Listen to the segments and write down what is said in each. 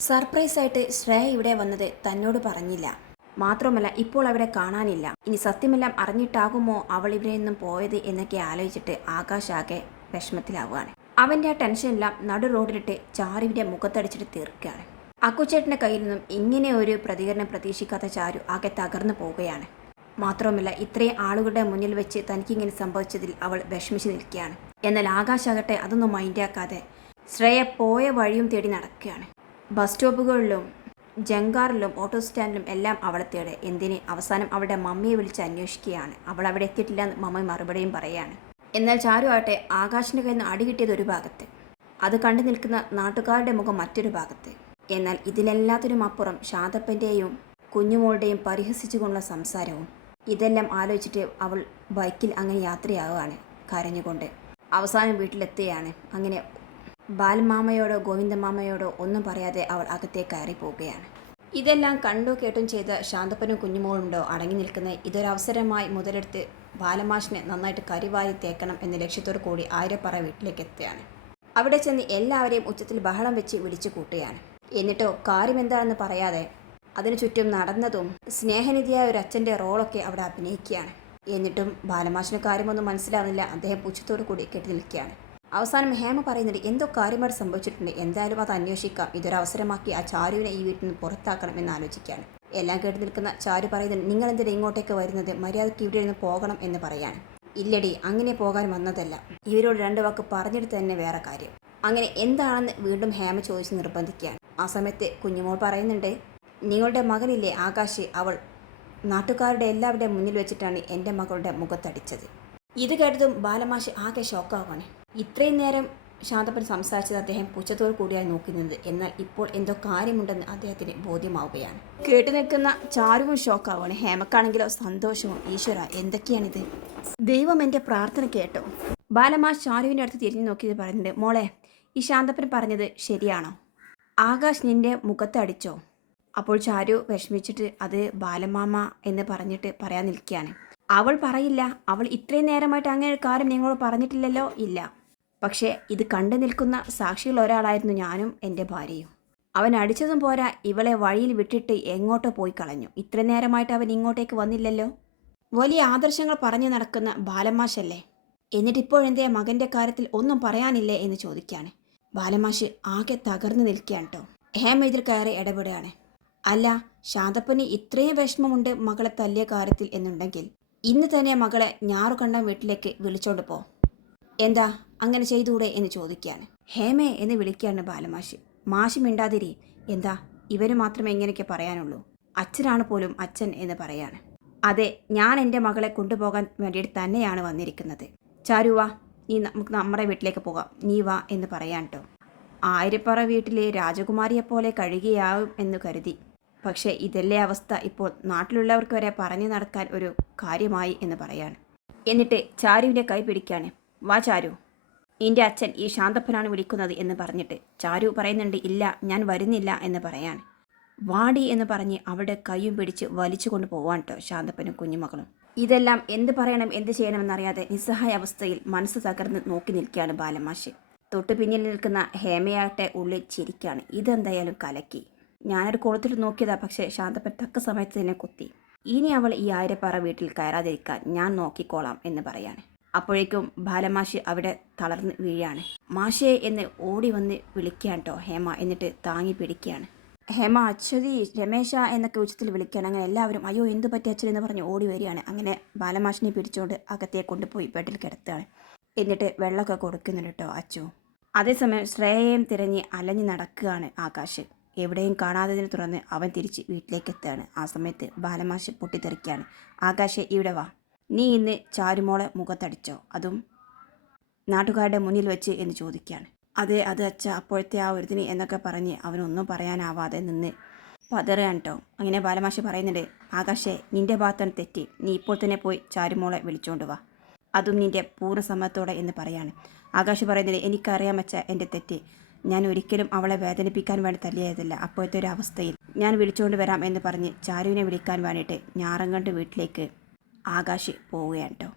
Surprise ആയിട്ട് ശ്രേയ ഇവിടെ വന്നത് തന്നോട് പറഞ്ഞില്ല. മാത്രമല്ല ഇപ്പോൾ അവരെ കാണാനില്ല. ഇനി സത്യമെല്ലാം അറിഞ്ഞിട്ടാകുമോ അവൾ ഇവിടെ നിന്നും പോയത് എന്നൊക്കെ ആലോചിച്ചിട്ട് ആകാശ് ആകെ വിഷമത്തിലാവുകയാണ്. അവന്റെ ആ ടെൻഷനെല്ലാം നടു റോഡിലിട്ട് ചാരുവിന്റെ മുഖത്തടിച്ചിട്ട് തീർക്കുകയാണ്. അക്കുച്ചേട്ടന്റെ കയ്യിൽ നിന്നും ഇങ്ങനെ ഒരു പ്രതികരണം പ്രതീക്ഷിക്കാത്ത ചാരു ആകെ തകർന്നു പോവുകയാണ്. മാത്രവുമല്ല ഇത്രയും ആളുകളുടെ മുന്നിൽ വെച്ച് തനിക്കിങ്ങനെ സംഭവിച്ചതിൽ അവൾ വിഷമിച്ച് നിൽക്കുകയാണ്. എന്നാൽ ആകാശാകട്ടെ അതൊന്നും മൈൻഡാക്കാതെ ശ്രേയ പോയ വഴിയും തേടി നടക്കുകയാണ്. ബസ് സ്റ്റോപ്പുകളിലും ജങ്കാറിലും ഓട്ടോ സ്റ്റാൻഡിലും എല്ലാം അവളെ തേടെ എന്തിന്? അവസാനം അവളുടെ മമ്മിയെ വിളിച്ച് അന്വേഷിക്കുകയാണ്. അവൾ അവിടെ എത്തിയിട്ടില്ല എന്ന് മമ്മി മറുപടിയും പറയുകയാണ് എന്നാൽ ചാരു ആട്ടെ ആകാശിന്റെ കയ്യിൽ നിന്ന് അടി കിട്ടിയത് ഒരു ഭാഗത്ത്. അത് കണ്ടു നിൽക്കുന്ന നാട്ടുകാരുടെ മുഖം മറ്റൊരു ഭാഗത്ത്. എന്നാൽ ഇതിലെല്ലാത്തിനും അപ്പുറം ശാന്തപ്പന്റെയും കുഞ്ഞുമോളുടെയും പരിഹസിച്ചുകൊണ്ടുള്ള സംസാരവും. ഇതെല്ലാം ആലോചിച്ചിട്ട് അവൾ ബൈക്കിൽ അങ്ങനെ യാത്രയാവുകയാണ് കരഞ്ഞുകൊണ്ട്. അവസാനം വീട്ടിലെത്തുകയാണ്. അങ്ങനെ ബാലമാമയോടോ ഗോവിന്ദമാമയോടോ ഒന്നും പറയാതെ അവൾ അകത്തേക്ക് കയറി പോവുകയാണ് ഇതെല്ലാം കണ്ടു കേട്ടും ചെയ്ത ശാന്തപ്പനും കുഞ്ഞുമോളുണ്ടോ അടങ്ങി നിൽക്കുന്ന ഇതൊരവസരമായി മുതലെടുത്ത് ബാലമാഷിനെ നന്നായിട്ട് കരിവാരി തേക്കണം എന്ന ലക്ഷ്യത്തോടു കൂടി ആയിരപ്പറ വീട്ടിലേക്ക് എത്തുകയാണ് അവിടെ ചെന്ന് എല്ലാവരെയും ഉച്ചത്തിൽ ബഹളം വെച്ച് വിളിച്ചു കൂട്ടുകയാണ്. എന്നിട്ടോ കാര്യം എന്താണെന്ന് പറയാതെ അതിനു ചുറ്റും നടന്നതും സ്നേഹനിധിയായ ഒരു അച്ഛന്റെ റോളൊക്കെ അവിടെ അഭിനയിക്കുകയാണ്. എന്നിട്ടും ബാലമാഷിന് കാര്യമൊന്നും മനസ്സിലാവുന്നില്ല. അദ്ദേഹം പുച്ഛത്തോടു കൂടി കെട്ടി നിൽക്കുകയാണ്. അവസാനം ഹേമ പറയുന്നുണ്ട് എന്തോ കാര്യമായിട്ട് സംഭവിച്ചിട്ടുണ്ട്. എന്തായാലും അത് അന്വേഷിക്കാം. ഇതൊരു അവസരമാക്കി ആ ചാരുവിനെ ഈ വീട്ടിൽ നിന്ന് പുറത്താക്കണം എന്ന് ആലോചിക്കുകയാണ്. എല്ലാം കേട്ട് നിൽക്കുന്ന ചാരു പറയുന്നുണ്ട് നിങ്ങൾ എന്തിനാ ഇങ്ങോട്ടേക്ക് വരുന്നത്? മര്യാദയ്ക്ക് ഇവിടെ നിന്ന് പോകണം എന്ന് പറയാണ്. ഇല്ലടി അങ്ങനെ പോകാൻ വന്നതല്ല. ഇവരോട് രണ്ട് വാക്ക് പറഞ്ഞിട്ട് തന്നെ വേറെ കാര്യം. അങ്ങനെ എന്താണെന്ന് വീണ്ടും ഹേമ ചോദിച്ച് നിർബന്ധിക്കുകയാണ്. ആ സമയത്ത് കുഞ്ഞുമോൾ പറയുന്നുണ്ട് നിങ്ങളുടെ മകനില്ലേ ആകാശ്? അവൾ നാട്ടുകാരുടെ എല്ലാവരുടെയും മുന്നിൽ വെച്ചിട്ടാണ് എന്റെ മകളുടെ മുഖത്തടിച്ചത്. ഇത് കേട്ടതും ബാലമാഷ് ആകെ ഷോക്കാവാണ് ഇത്രയും നേരം ശാന്തപ്പൻ സംസാരിച്ചത് അദ്ദേഹം പുച്ഛത്തോടു കൂടിയാണ് നോക്കുന്നത്. എന്നാൽ ഇപ്പോൾ എന്തോ കാര്യമുണ്ടെന്ന് അദ്ദേഹത്തിന് ബോധ്യമാവുകയാണ്. കേട്ടു നിൽക്കുന്ന ചാരുവും ഷോക്കാവാണ് ഹേമക്കാണെങ്കിലോ സന്തോഷവും ഈശ്വര എന്തൊക്കെയാണിത്? ദൈവം എന്റെ പ്രാർത്ഥന കേട്ടോ. ബാലമ്മ ചാരുവിന്റെ അടുത്ത് തിരിഞ്ഞു നോക്കിയത് പറയുന്നുണ്ട് മോളെ ഈ ശാന്തപ്പൻ പറഞ്ഞത് ശരിയാണോ? ആകാശ് നിന്റെ മുഖത്തടിച്ചോ അപ്പോൾ ചാരു വിഷമിച്ചിട്ട് അത് ബാലമാമ എന്ന് പറഞ്ഞിട്ട് പറയാൻ നിൽക്കുകയാണ്. അവൾ പറയില്ല. അവൾ ഇത്രയും നേരമായിട്ട് അങ്ങനെ ഒരു കാര്യം നിങ്ങളോട് പറഞ്ഞിട്ടില്ലല്ലോ? ഇല്ല. പക്ഷേ ഇത് കണ്ടു നിൽക്കുന്ന സാക്ഷികൾ ഒരാളായിരുന്നു ഞാനും എന്റെ ഭാര്യയും. അവൻ അടിച്ചതും പോരാ ഇവളെ വഴിയിൽ വിട്ടിട്ട് എങ്ങോട്ടോ പോയി കളഞ്ഞു. ഇത്ര നേരമായിട്ട് അവൻ ഇങ്ങോട്ടേക്ക് വന്നില്ലല്ലോ? വലിയ ആദർശങ്ങൾ പറഞ്ഞു നടക്കുന്ന ബാലമാഷല്ലേ? എന്നിട്ടിപ്പോഴെന്തേ മകന്റെ കാര്യത്തിൽ ഒന്നും പറയാനില്ലേ എന്ന് ചോദിക്കുകയാണ് ബാലമാഷ് ആകെ തകർന്നു നിൽക്കുകയാണ് കേട്ടോ ഹേമ ഇതിൽ കയറി ഇടപെടുകയാണ്. അല്ല ശാന്തപ്പന് ഇത്രയും വിഷമമുണ്ട് മകളെ തല്ലിയ കാര്യത്തിൽ എന്നുണ്ടെങ്കിൽ ഇന്ന് തന്നെ മകളെ ഞാറുകണ്ടം വീട്ടിലേക്ക് വിളിച്ചോണ്ട് പോ. എന്താ? അങ്ങനെ ചെയ്തുകൂടെ എന്ന് ചോദിക്കുകയാണ്. ഹേമേ എന്ന് വിളിക്കുകയാണ് ബാലമാഷി. മാഷി മിണ്ടാതിരി. എന്താ? ഇവർ മാത്രമേ എങ്ങനെയൊക്കെ പറയാനുള്ളൂ. അച്ഛനാണ് പോലും അച്ഛൻ എന്ന് പറയാണ്. അതെ ഞാൻ എന്റെ മകളെ കൊണ്ടുപോകാൻ വേണ്ടിയിട്ട് തന്നെയാണ് വന്നിരിക്കുന്നത്. ചാരുവ നീ നമുക്ക് നമ്മുടെ വീട്ടിലേക്ക് പോകാം. നീ വാ എന്ന് പറയാൻ കേട്ടോ ആയിരപ്പറ വീട്ടിലെ രാജകുമാരിയെപ്പോലെ കഴുകിയാവും എന്ന് കരുതി. പക്ഷേ ഇതല്ലേ അവസ്ഥ. ഇപ്പോൾ നാട്ടിലുള്ളവർക്ക് വരെ പറഞ്ഞു നടക്കാൻ ഒരു കാര്യമായി എന്ന് പറയാണ്. എന്നിട്ട് ചാരുവിന്റെ കൈ പിടിക്കാണ് വാ ചാരു. എന്റെ അച്ഛൻ ഈ ശാന്തപ്പനാണ് വിളിക്കുന്നത് എന്ന് പറഞ്ഞിട്ട് ചാരു പറയുന്നുണ്ട് ഇല്ല ഞാൻ വരുന്നില്ല എന്ന് പറയാണ് വാടി എന്ന് പറഞ്ഞ് അവിടെ കൈയും പിടിച്ച് വലിച്ചു കൊണ്ട് പോവാൻ കേട്ടോ ശാന്തപ്പനും കുഞ്ഞുമകളും. ഇതെല്ലാം എന്ത് പറയണം എന്ത് ചെയ്യണമെന്നറിയാതെ നിസ്സഹായ അവസ്ഥയിൽ മനസ്സ് തകർന്ന് നോക്കി നിൽക്കുകയാണ് ബാലമാഷ്. തൊട്ടു പിന്നിൽ നിൽക്കുന്ന ഹേമയാട്ടെ ഉള്ളിൽ ചിരിക്കാണ്. ഇതെന്തായാലും കലക്കി. ഞാനൊരു കുളത്തിൽ നോക്കിയതാ പക്ഷേ ശാന്തപ്പൻ തക്ക സമയത്ത് തന്നെ കുത്തി. ഇനി അവൾ ഈ ആയിരപ്പാറ വീട്ടിൽ കയറാതിരിക്കാൻ ഞാൻ നോക്കിക്കോളാം എന്ന് പറയാണ്. അപ്പോഴേക്കും ബാലമാഷി അവിടെ തളർന്ന് വീഴാണ്. മാഷേ എന്ന് ഓടി വന്ന് വിളിക്കുകയാണ് കേട്ടോ ഹേമ എന്നിട്ട് താങ്ങി പിടിക്കുകയാണ്. ഹേമ അച്ഛതി രമേശ എന്നൊക്കെ ഉച്ചത്തിൽ വിളിക്കുകയാണ്. അങ്ങനെ എല്ലാവരും അയ്യോ എന്ത് പറ്റി അച്ഛൻ എന്ന് പറഞ്ഞ് ഓടി വരികയാണ്. അങ്ങനെ ബാലമാഷിനെ പിടിച്ചുകൊണ്ട് അകത്തെ കൊണ്ടുപോയി ബെഡിൽ കിടത്തുകയാണ്. എന്നിട്ട് വെള്ളമൊക്കെ കൊടുക്കുന്നുണ്ട് കേട്ടോ അച്ചു. അതേസമയം ശ്രേയയും തിരഞ്ഞ് അലഞ്ഞ് നടക്കുകയാണ് ആകാശ്. എവിടെയും കാണാത്തതിനെ തുടർന്ന് അവൻ തിരിച്ച് വീട്ടിലേക്ക് എത്തുകയാണ്. ആ സമയത്ത് ബാലമാഷ് പൊട്ടിത്തെറിക്കുകയാണ്. ആകാശ് ഇവിടെ വാ. നീ ഇന്ന് ചാരുമോളെ മുഖത്തടിച്ചോ? അതും നാട്ടുകാരുടെ മുന്നിൽ വെച്ച് എന്ന് ചോദിക്കുകയാണ്. അതെ അത് അച്ഛ അപ്പോഴത്തെ ആ ഒരുതിന് എന്നൊക്കെ പറഞ്ഞ് അവനൊന്നും പറയാനാവാതെ നിന്ന് പതറുകയാണ് കേട്ടോ അങ്ങനെ ബാലമാഷി പറയുന്നുണ്ട് ആകാശെ നിന്റെ ഭാഗത്താണ് തെറ്റി. നീ ഇപ്പോൾ തന്നെ പോയി ചാരുമോളെ വിളിച്ചുകൊണ്ട് വാ. അതും നിന്റെ പൂർണ സമ്മതത്തോടെ എന്ന് പറയാണ്. ആകാശ് പറയുന്നത് എനിക്കറിയാം വെച്ച എന്റെ തെറ്റ്. ഞാൻ ഒരിക്കലും അവളെ വേദനിപ്പിക്കാൻ വേണ്ടി തല്ലിയതല്ല അപ്പോഴത്തെ ഒരു അവസ്ഥയിൽ ഞാൻ വിളിച്ചുകൊണ്ട് വരാം എന്ന് പറഞ്ഞ് ചാരുവിനെ വിളിക്കാൻ വേണ്ടിയിട്ട് ഞാറങ്കണ്ട് വീട്ടിലേക്ക് ആകാശ് പോവുകയാണ് കേട്ടോ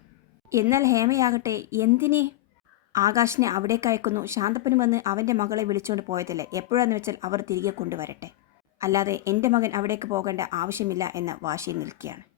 എന്നാൽ ഹേമയാകട്ടെ എന്തിനെ? ആകാശിനെ അവിടേക്ക് അയക്കുന്നു. ശാന്തപ്പനും വന്ന് അവന്റെ മകളെ വിളിച്ചുകൊണ്ട് പോയതല്ലേ? എപ്പോഴാന്ന് വെച്ചാൽ അവർ തിരികെ കൊണ്ടുവരട്ടെ. അല്ലാതെ എന്റെ മകൻ അവിടേക്ക് പോകേണ്ട ആവശ്യമില്ല എന്ന വാശിയിൽ നിൽക്കുകയാണ്.